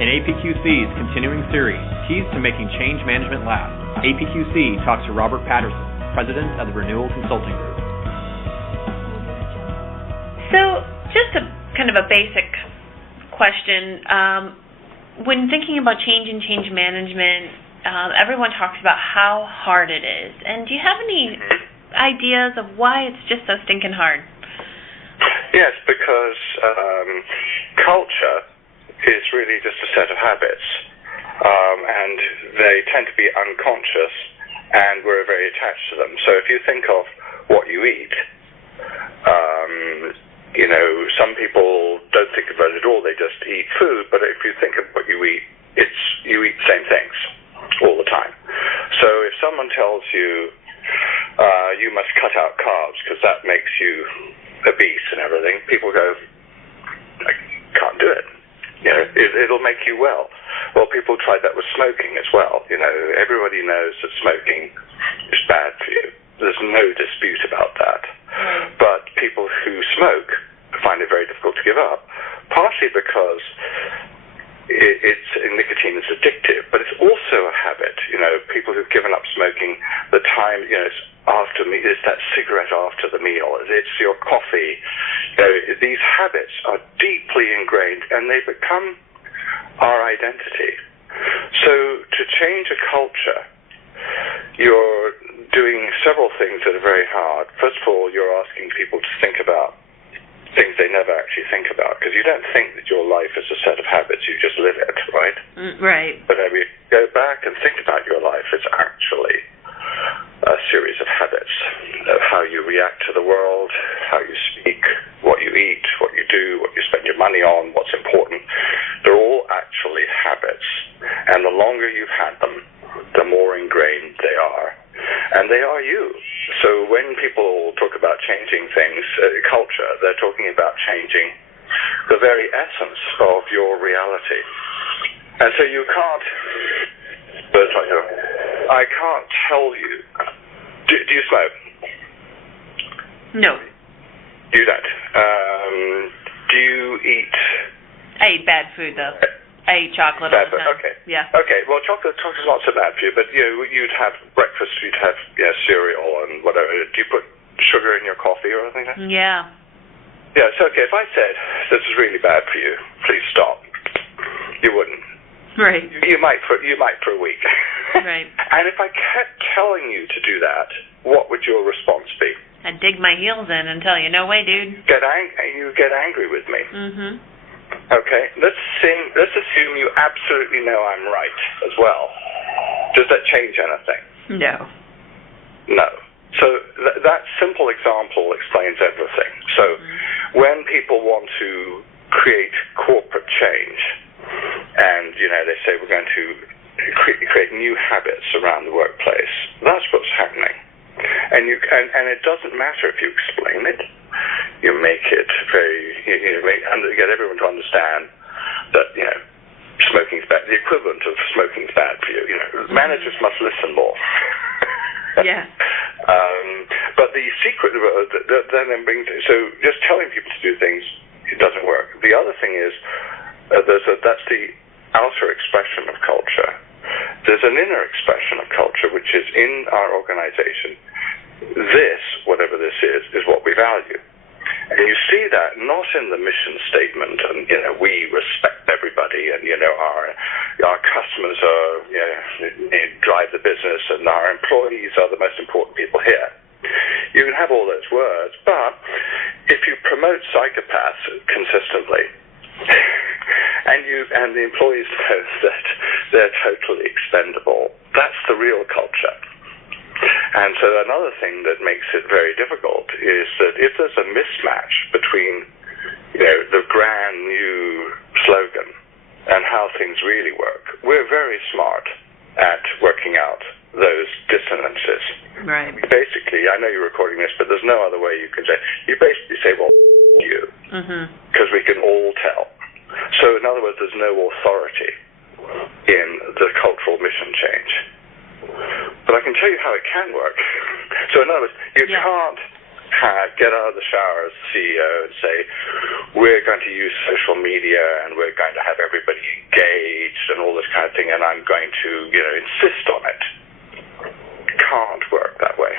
In APQC's continuing series, Keys to Making Change Management Last, APQC talks to Robert Paterson, President of the Renewal Consulting Group. So, just a kind of a basic question. When thinking about change and change management, everyone talks about how hard it is. And do you have any ideas of why it's just so stinking hard? Yes, because culture is really just a set of habits, and they tend to be unconscious, and we're very attached to them. So if you think of what you eat, some people don't think about it at all. They just eat food. But if you think of what you eat, you eat the same things all the time. So if someone tells you you must cut out carbs because that makes you obese and everything, people go, I can't do it. It'll make you well. Well, people tried that with smoking as well. Everybody knows that smoking is bad for you. There's no dispute about that. But people who smoke find it very difficult to give up, partly because nicotine is addictive, but it's also a habit. People who've given up smoking, the time, it's after me, it's that cigarette after the meal, it's your coffee. These habits are deeply ingrained, and they become our identity. So to change a culture, you're doing several things that are very hard. First of all, you're asking people to think about things they never actually think about, because you don't think that your life is a set of habits, you just live it, right? Right. But if you go back and think about your life, it's actually a series of habits of how you react to the world, how you speak, what you eat, what you do, what you spend your money on, what's important. They're all actually habits, and the longer you've had them, the more ingrained they are. And they are you. So when people talk about changing things, culture, they're talking about changing the very essence of your reality. And so you can't, I can't tell you, do you smoke? No. You don't. Do you eat? I eat bad food, though. I eat chocolate all the time. Okay. Yeah. Okay. Well, chocolate's not so bad for you, but you'd have breakfast, you'd have cereal and whatever. Do you put sugar in your coffee or anything like that? Yeah. Yeah. So okay, if I said this is really bad for you, please stop. You wouldn't. Right. You might for a week. Right. And if I kept telling you to do that, what would your response be? I'd dig my heels in and tell you, no way, dude. You get angry with me. Mm-hmm. Okay, let's assume you absolutely know I'm right as well. Does that change anything? No. No. So that simple example explains everything. So when people want to create corporate change, and they say we're going to create new habits around the workplace, that's what's happening. And it doesn't matter if you explain it. You make it get everyone to understand that smoking's bad. The equivalent of smoking's bad for you. Managers must listen more. Yeah. But the secret then brings so just telling people to do things, it doesn't work. The other thing is that's the outer expression of culture. There's an inner expression of culture, which is in our organization. This, whatever this is what we value. And you see that not in the mission statement, and we respect everybody, and our customers are drive the business, and our employees are the most important people here. You can have all those words, but if you promote psychopaths consistently, and the employees know that they're totally expendable, that's the real culture. And so another thing that makes it very difficult is that if there's a mismatch between, the grand new slogan and how things really work, we're very smart at working out those dissonances. Right. Basically, I know you're recording this, but there's no other way you can say. You basically say, well, you, because we can all tell. So in other words, there's no authority in the cultural mission change. But I can tell you how it can work. So in other words, you can't get out of the shower as CEO and say, we're going to use social media and we're going to have everybody engaged of thing, and I'm going to, insist on it. Can't work that way.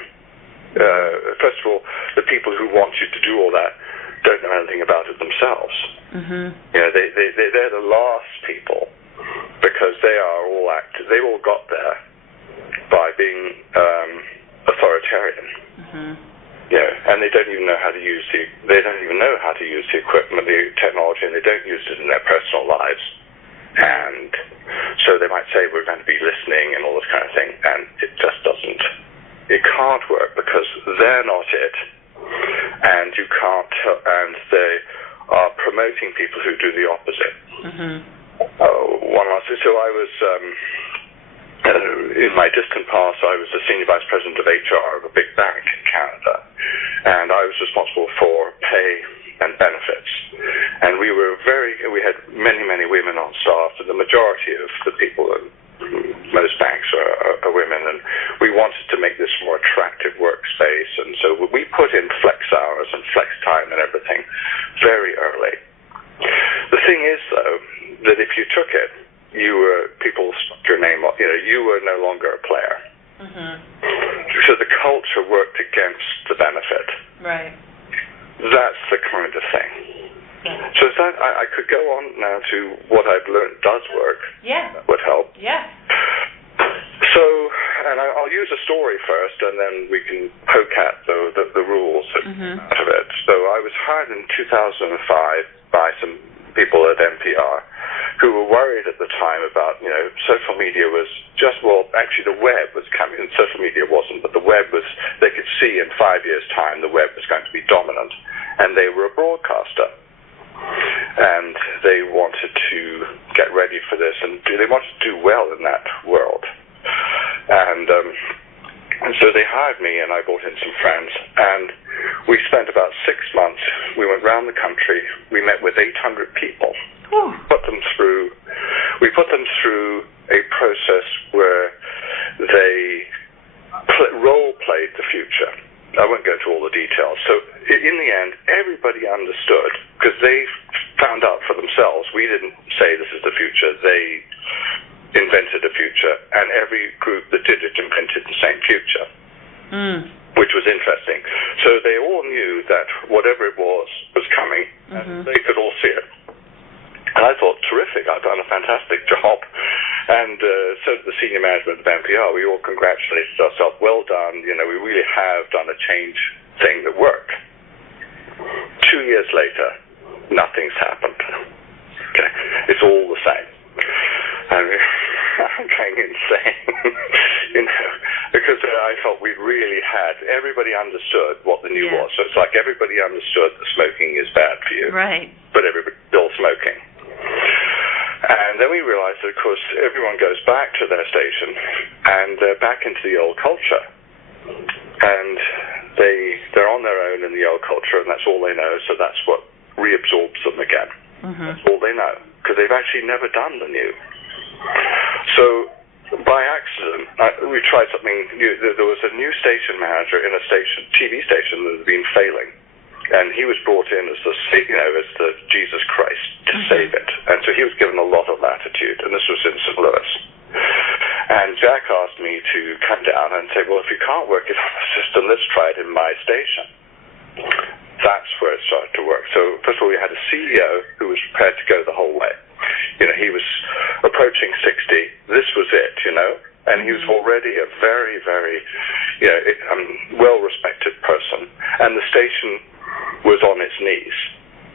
First of all, the people who want you to do all that don't know anything about it themselves. They're the last people, because they are all active. They all got there by being authoritarian. And they don't even know how to use the equipment, the technology, and they don't use it in their personal lives. And so they might say, we're going to be listening and all this kind of thing, and it just doesn't. It can't work because they're not it, and you can't. And they are promoting people who do the opposite. One last thing. So I was in my distant past, I was the senior vice president of HR of a big bank in Canada, and I was responsible for pay and benefits. And we had many women on staff, and the majority of the people in most banks are women, and we wanted to make this a more attractive workspace, and so we put in flex hours and flex time and everything very early. The thing is, though, that if you took it, people stuck your name up, you were no longer a player. So the culture worked against the benefit. Right. That's the kind of thing. So I could go on now to what I've learned does work. Yeah. That would help. Yeah. So, and I'll use a story first, and then we can poke at the rules out of it. So I was hired in 2005 by some people at NPR who were worried at the time about, social media was actually the web was coming, and social media wasn't, but the web was, they could see in 5 years' time the web was going to be dominant, and they were a broadcaster. And they wanted to get ready for this, and they wanted to do well in that world. And so they hired me, and I brought in some friends, and we spent about 6 months. We went around the country. We met with 800 people. We put them through a process where they role-played the future. I won't go into all the details. So in the end, everybody understood, because they found out for themselves. We didn't say this is the future. They invented a future, and every group that did it invented the same future, which was interesting. So they all knew that whatever it was coming, and they could all see it. And I thought, terrific, I've done a fantastic job. And so did the senior management of NPR. We all congratulated ourselves. Well done. We really have done a change thing that worked. 2 years later, nothing's happened. Okay, it's all the same. I'm going insane, because I felt we really had, everybody understood what the new was. So it's like everybody understood that smoking is bad for you. Right. But everybody's still smoking. And then we realized that, of course, everyone goes back to their station and back into the old culture. And they're on their own in the old culture, and that's all they know, so that's what reabsorbs them again. That's all they know, because they've actually never done the new. So by accident, we tried something new. There was a new station manager in a TV station that had been failing. And he was brought in as as the Jesus Christ to save it. And so he was given a lot of latitude, and this was in St. Louis. And Jack asked me to come down and say, well, if you can't work it on the system, let's try it in my station. That's where it started to work. So first of all, we had a CEO who was prepared to go the whole way. He was approaching 60. This was it, and he was already a very, very well-respected person. And the station was on its knees.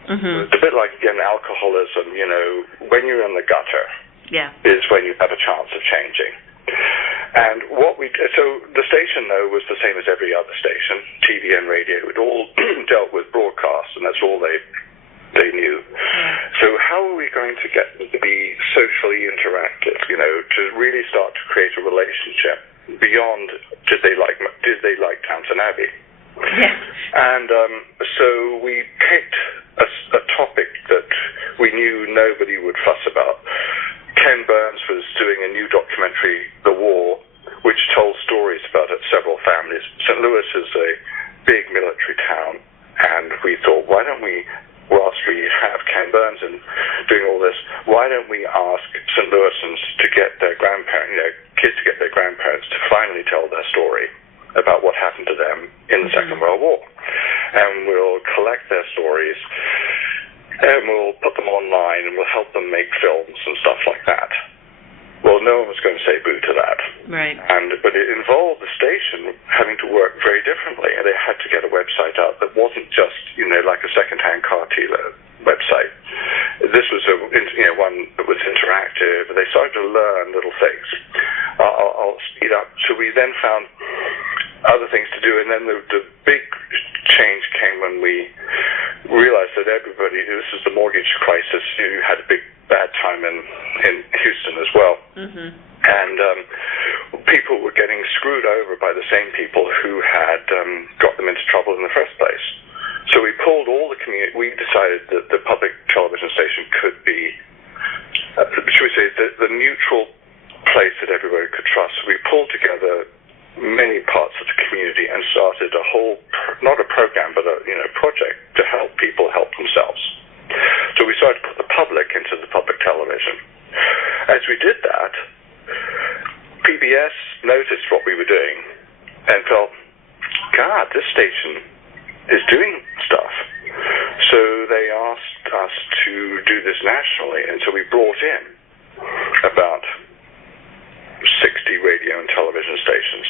It's a bit like, again, alcoholism, when you're in the gutter is when you have a chance of changing. And so the station, though, was the same as every other station, TV and radio. It all dealt with broadcast, and that's all they knew. So how are we going to get them to be socially interactive, to really start to create a relationship beyond did they like Downton Abbey? And so we picked a topic that we knew nobody would fuss about. Ken Burns was doing a new documentary, The War, which told stories about several families. St. Louis is a big military town, and we thought, why don't we, whilst we have Ken Burns and doing all this, why don't don't we ask St. Louisans to get their kids to get their grandparents to finally tell their story about what happened to them in the Second World War. And we'll collect their stories, and we'll put them online, and we'll help them make films and stuff like that. Well, no one was going to say boo to that. Right. But it involved the station having to work very differently, and they had to get a website up that wasn't just, like a second-hand car dealer website. This was one that was interactive, and they started to learn little things. I'll speed up. So we then found other things to do, and then the big change came when we realized that everybody, this is the mortgage crisis, you had a big bad time in Houston as well. Mm-hmm. And people were getting screwed over by the same people who had got them into trouble in the first place. So we pulled all the community. We decided that the public television station could be, should we say, the neutral place that everybody could trust. We pulled together many parts of the community and started a whole, not a program, but a project to help people help themselves. So we started to put the public into the public television. As we did that, PBS noticed what we were doing and felt, God, this station is doing stuff. So they asked us to do this nationally, and so we brought in about 60 radio and television stations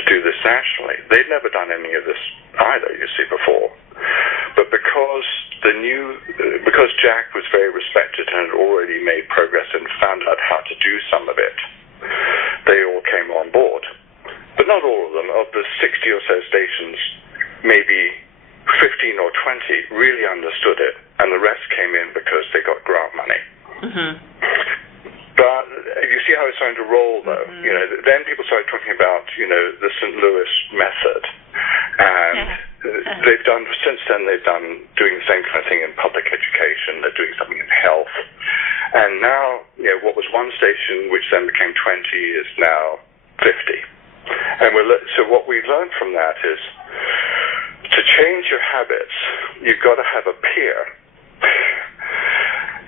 to do this nationally. They'd never done any of this either, you see, before. But because Jack was very respected and had already made progress and found out how to do some of it, they all came on board. But not all of them. Of the 60 or so stations, maybe 15 or 20 really understood it, and the rest came in because they got grant money. Mm-hmm. But you see how it's starting to roll, though. Mm-hmm. Then people started talking about, the St. Louis method, and they've done doing the same kind of thing in public education. They're doing something in health, and now, what was one station, which then became 20, is now 50. And so what we learned from that is, to change your habits, you've got to have a peer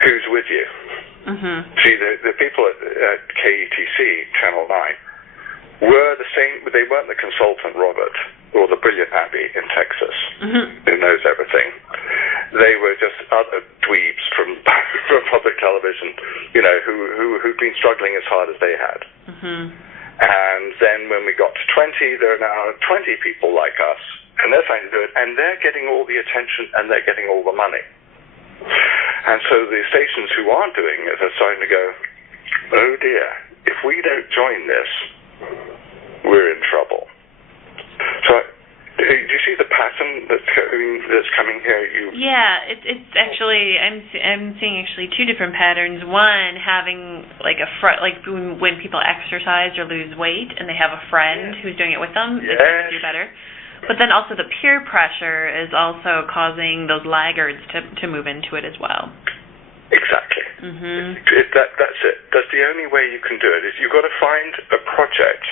who's with you. Mm-hmm. See, the people at KETC, Channel 9, were the same. They weren't the consultant Robert or the brilliant Abby in Texas, who knows everything. They were just other dweebs from public television, who'd been struggling as hard as they had. Mm-hmm. And then when we got to 20, there are now 20 people like us, and they're trying to do it, and they're getting all the attention, and they're getting all the money. And so the stations who aren't doing it are starting to go, oh dear, if we don't join this, we're in trouble. So do you see the pattern that's coming here? Yeah, it's actually, I'm seeing actually two different patterns. One, having like when people exercise or lose weight and they have a friend who's doing it with them, it's going to do better. But then also the peer pressure is also causing those laggards to move into it as well. Exactly. Mm-hmm. That's it. That's the only way you can do it. Is you've got to find a project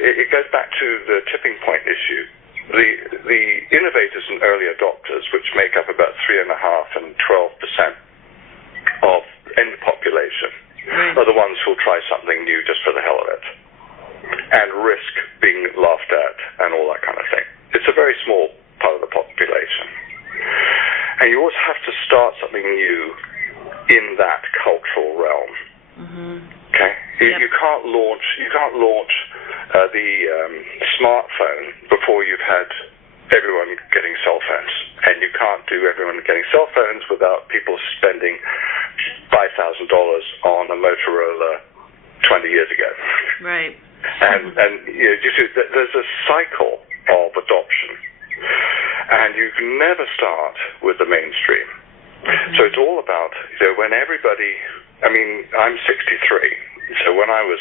it goes back to the tipping point issue. The innovators and early adopters, which make up about 3.5% and 12% of any population, are the ones who'll try something new just for the hell of it, and risk being laughed at and all that kind of thing. It's a very small part of the population. And you always have to start something new in that cultural realm. Mm-hmm. Okay? Yep. You can't launch the smartphone before you've had everyone getting cell phones. And you can't do everyone getting cell phones without people spending $5,000 on a Motorola 20 years ago. Right. And you see, there's a cycle of adoption, and you can never start with the mainstream. Mm-hmm. So it's all about, when everybody, I'm 63, so when I was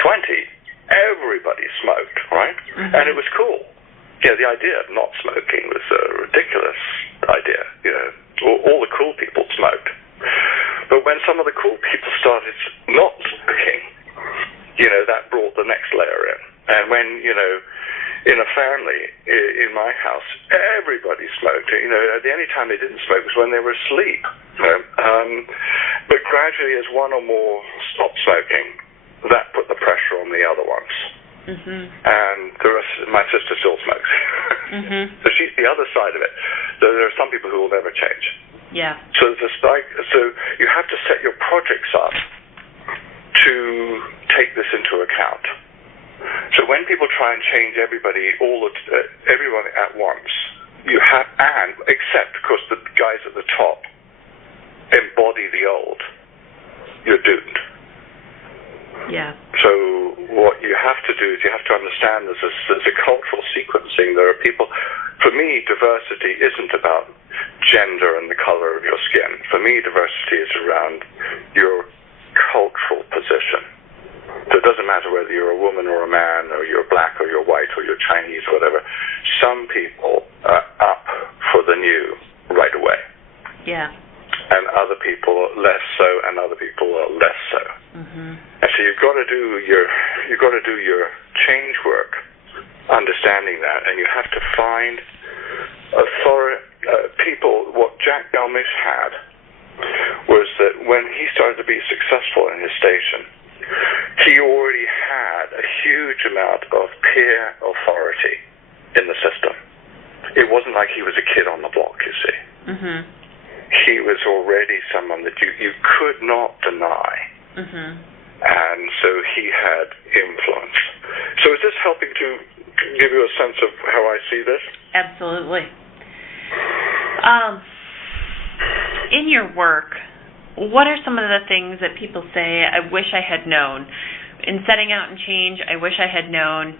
20, everybody smoked, right? Mm-hmm. And it was cool. The idea of not smoking was a ridiculous idea. All the cool people smoked. But when some of the cool people started not smoking, that brought the next layer in. And when, in a family, in my house, everybody smoked. You know, the only time they didn't smoke was when they were asleep. You know? But gradually, as one or more stopped smoking, that put the pressure on the other ones. Mm-hmm. And my sister still smokes. Mm-hmm. So she's the other side of it. So there are some people who will never change. Yeah. So you have to set your projects up to take this into account. So when people try and change everyone at once, you have, and except, of course, the guys at the top embody the old, you're doomed. Yeah. So what you have to do is you have to understand there's a cultural sequencing. There are people. For me, diversity isn't about gender and the color of your skin. For me, diversity is around your cultural position. So it doesn't matter whether you're a woman or a man, or you're black or you're white or you're Chinese or whatever. Some people are up for the new right away. Yeah. And other people are less so, and other people are less so. Mm-hmm. And so you've got to do your change work, understanding that, and you have to find people. What Jack Galmiche had was that when he started to be successful in his station, he already had a huge amount of peer authority in the system. It wasn't like he was a kid on the block, you see. Mm-hmm. He was already someone that you could not deny. Mm-hmm. And so he had influence. So is this helping to give you a sense of how I see this? Absolutely. In your work, what are some of the things that people say, I wish I had known? In setting out and change, I wish I had known.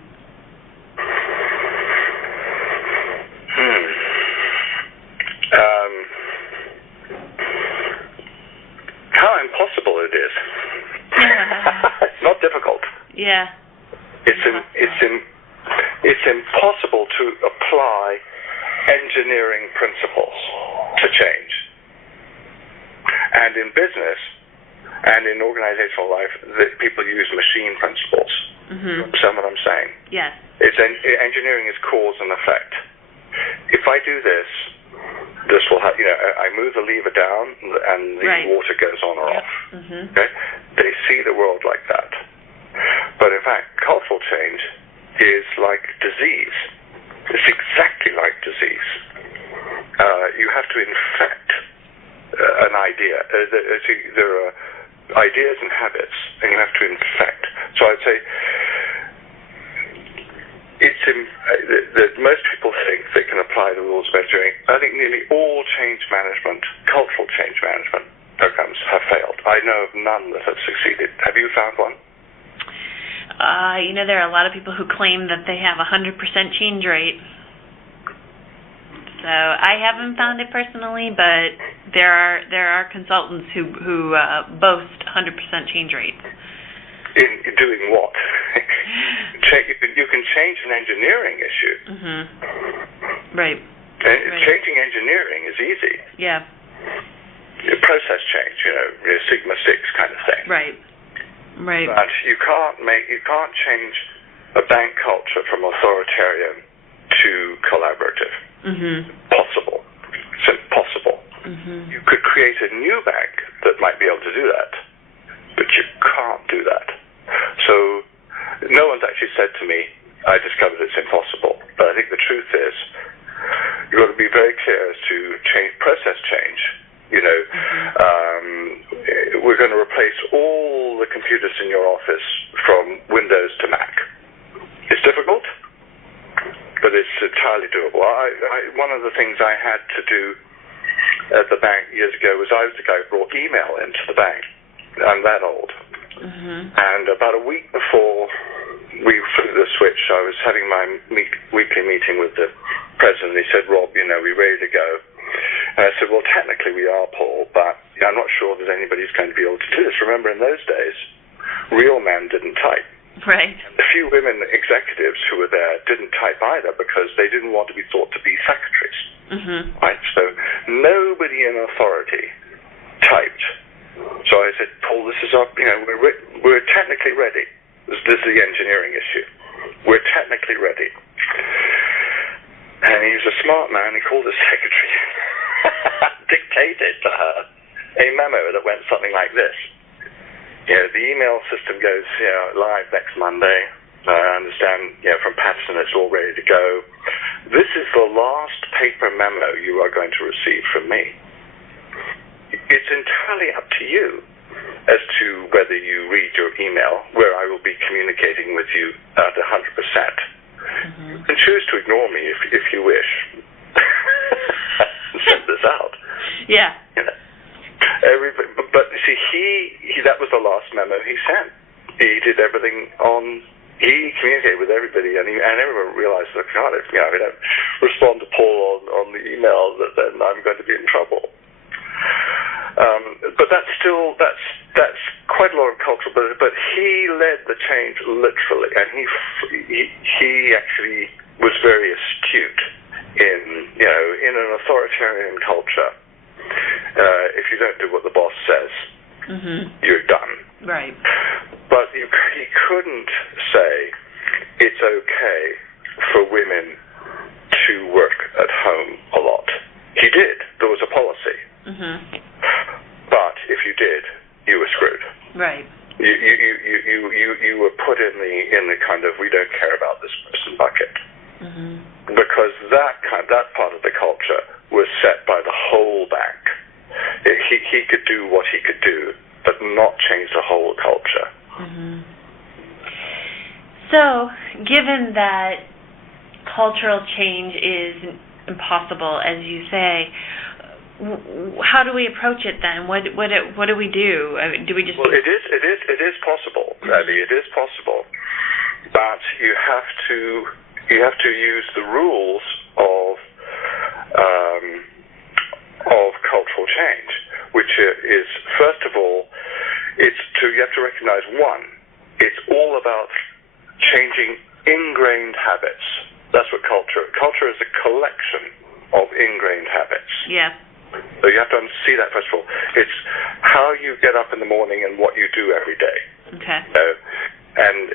How impossible it is. It's not difficult. Yeah. It's impossible to apply engineering principles to change. And in business and in organizational life, people use machine principles. Mm-hmm. Understand what I'm saying? Yes. Engineering is cause and effect. If I do this will happen. I move the lever down and the water goes on or off. Mm-hmm. Okay? They see the world like that. But in fact, cultural change is like disease. It's exactly like disease. You have to infect an idea. There are ideas and habits, and you have to infect. So I'd say that most people think they can apply the rules of engineering. I think nearly all change management, cultural change management programs have failed. I know of none that have succeeded. Have you found one? There are a lot of people who claim that they have 100% change rate. So I haven't found it personally, but there are consultants who boast 100% change rates. In doing what? You can change an engineering issue. Mm-hmm. Right. Changing engineering is easy. Yeah. Process change, Sigma 6 kind of thing. Right. Right. But you can't change a bank culture from authoritarian to collaborative. Mm-hmm. Possible. It's impossible. Mm-hmm. You could create a new bank that might be able to do that, but you can't do that. So no one's actually said to me, I discovered it's impossible. But I think the truth is, you've got to be very clear as to process change. We're going to replace all the computers in your office from Windows to Mac. It's difficult, but it's entirely doable. One of the things I had to do at the bank years ago was I was the guy who brought email into the bank. I'm that old. Mm-hmm. And about a week before we flew the switch, I was having my weekly meeting with the president. He said, Rob, we're ready to go. And I said, well, technically we are, Paul, but I'm not sure that anybody's going to be able to do this. Remember, in those days, real men didn't type. Right. A few women executives who were there didn't type either because they didn't want to be thought to be secretaries. Mm-hmm. Right? So nobody in authority typed. So I said, Paul, this is we're technically ready. This is the engineering issue. We're technically ready. And he was a smart man. He called his secretary, dictated to her a memo that went something like this. The email system goes live next Monday. I understand from Paterson it's all ready to go. This is the last paper memo you are going to receive from me. It's entirely up to you as to whether you read your email, where I will be communicating with you at 100%. You can choose to ignore me if you wish. Send this out. Yeah. But you see, that was the last memo he sent. He did everything he communicated with everybody, and everyone realized that, God, if I don't respond to Paul on the email, then I'm going to be in trouble. But that's quite a lot of culture. But he led the change literally, and he actually was very astute in an authoritarian culture. If you don't do what the boss says, you're done. Right. But he couldn't say it's okay for women to work at home a lot. He did. There was a policy. But if you did, you were screwed. Right. You were put in the kind of we don't care about this person bucket. Because that part of the culture was set by the whole bank. He could do what he could do, but not change the whole culture. So, given that cultural change is impossible, as you say, how do we approach it then? What do we do? Do we just? Well, it is possible, Abby. It is possible, but you have to use the rules of cultural change, which is, first of all, you have to recognize it's all about changing ingrained habits. That's what culture is, a collection of ingrained habits. Yeah. So you have to see that, first of all. It's how you get up in the morning and what you do every day. Okay. And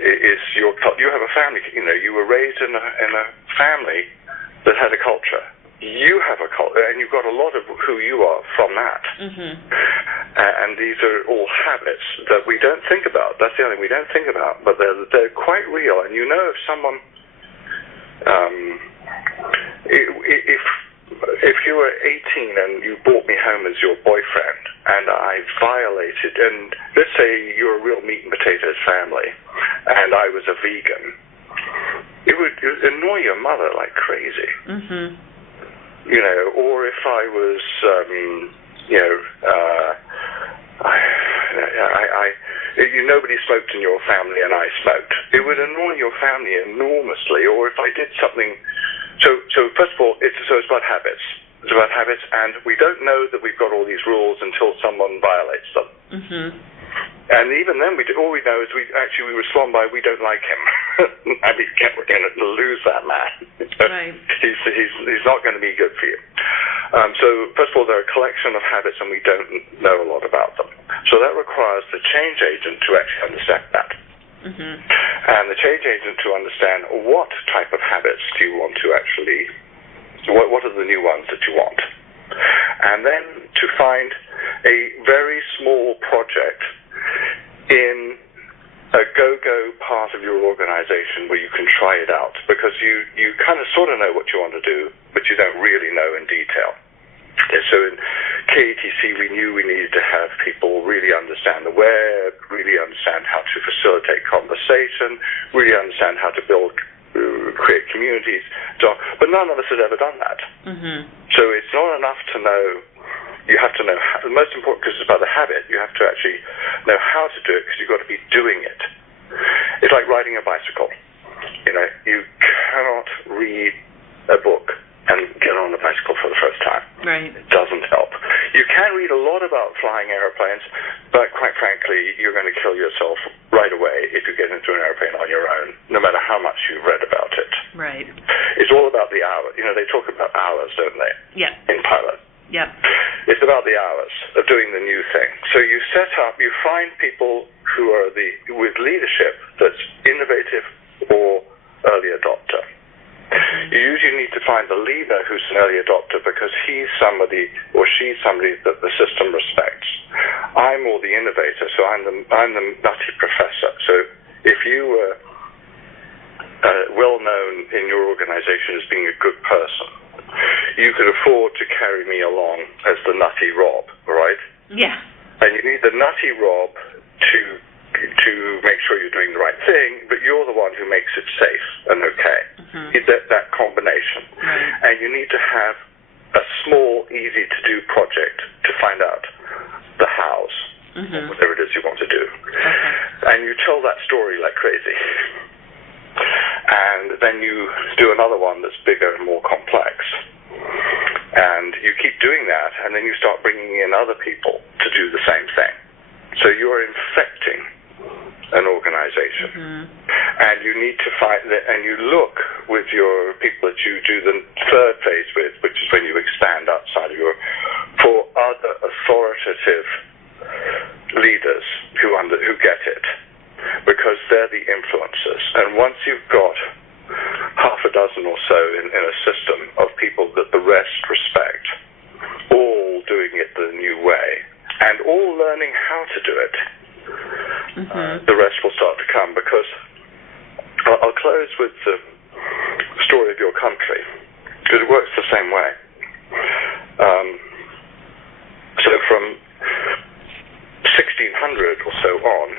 you have a family. You were raised in a family that had a culture. You have a culture, and you've got a lot of who you are from that. And these are all habits that we don't think about. That's the only thing we don't think about, but they're quite real. And if someone, if you were 18 and you brought me home as your boyfriend, and I violated, and let's say you're a real meat and potatoes family, and I was a vegan, it would annoy your mother like crazy. Or if I was, nobody smoked in your family and I smoked, it would annoy your family enormously. Or if I did something, so first of all, it's about habits. It's about habits, and we don't know that we've got all these rules until someone violates them. And even then, all we know is we respond by, we don't like him. And we can't lose that man. Right. He's not going to be good for you. So first of all, they're a collection of habits, and we don't know a lot about them. So that requires the change agent to actually understand that. And the change agent to understand what type of habits do you want to actually, what are the new ones that you want? And then to find a very small project in a go-go part of your organization where you can try it out, because you kind of sort of know what you want to do, but you don't really know in detail. And so in KATC, we knew we needed to have people really understand the web, really understand how to facilitate conversation, really understand how to create communities. But none of us had ever done that. So it's not enough to know. You have to know the most important, because it's about the habit. You have to actually know how to do it, because you've got to be doing it. It's like riding a bicycle. You cannot read a book and get on a bicycle for the first time. Right. It doesn't help. You can read a lot about flying airplanes, but quite frankly, you're going to kill yourself right away if you get into an airplane on your own, no matter how much you've read about it. Right. It's all about the hour. They talk about hours, don't they? Yeah. In pilot. Yep. It's about the hours of doing the new thing. So you find people who are with leadership that's innovative or early adopter. You usually need to find the leader who's an early adopter because he's somebody or she's somebody that the system respects. I'm more the innovator, so I'm the nutty professor. So if you were well known in your organization as being a good person, you could afford to carry me along as the nutty Rob, right? Yeah. And you need the nutty Rob to make sure you're doing the right thing, but you're the one who makes it safe and okay. You need that combination. Right. And you need to have a small, easy-to-do project to find out the hows, or whatever it is you want to do. Okay. And you tell that story like crazy. And then you do another one that's bigger and more complex. And you keep doing that, and then you start bringing in other people to do the same thing. So you're infecting an organization. And you need to find that, and you look with your people that you do the third phase with, which is when you expand outside of for other authoritative leaders who get it, because they're the influencers. And once you've got half a dozen or so in a system of people that the rest respect, all doing it the new way, and all learning how to do it, the rest will start to come. Because I'll close with the story of your country, because it works the same way. So from 1600 or so on,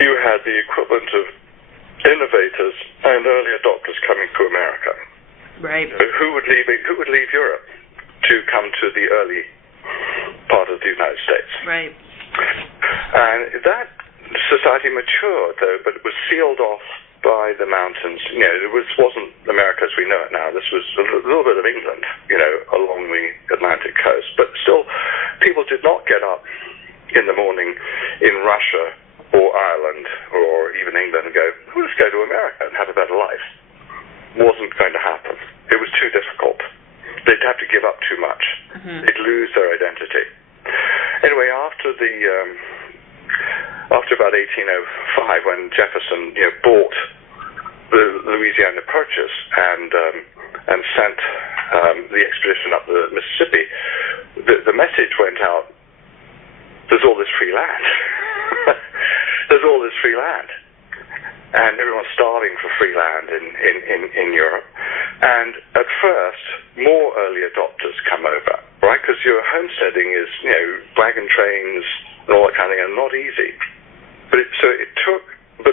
you had the equivalent of innovators and early adopters coming to America. Right. Who would leave Europe to come to the early part of the United States? Right. And that society matured, though, but it was sealed off by the mountains. It wasn't America as we know it now. This was a little bit of England, along the Atlantic coast. But still, people did not get up in the morning in Russia or Ireland or even England and go, let's go to America and have a better life. Wasn't going to happen. It was too difficult. They'd have to give up too much. They'd lose their identity. Anyway, after about 1805, when Jefferson bought the Louisiana Purchase and sent the expedition up the Mississippi, the message went out: there's all this free land. There's all this free land. And everyone's starving for free land in Europe. And at first, more early adopters come over, right? Because your homesteading is, wagon trains and all that kind of thing, and not easy. But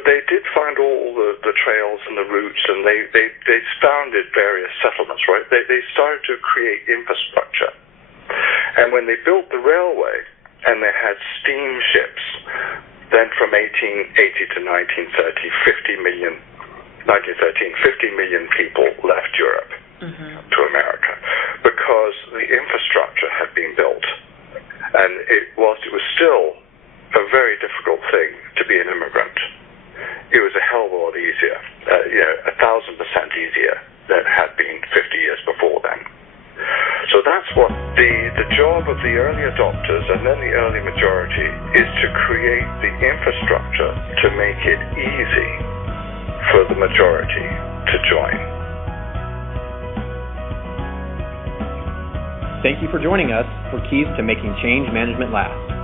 they did find all the trails and the routes, and they founded various settlements, right? They started to create infrastructure. And when they built the railway, and they had steamships, then from 1880 to 1913, 50 million people left Europe to America, because the infrastructure had been built. And it was still a very difficult thing to be an immigrant. It was a hell of a lot easier, 1,000% easier than it had been 50 years before then. So that's what the job of the early adopters and then the early majority is, to create the infrastructure to make it easy for the majority to join. Thank you for joining us for Keys to Making Change Management Last.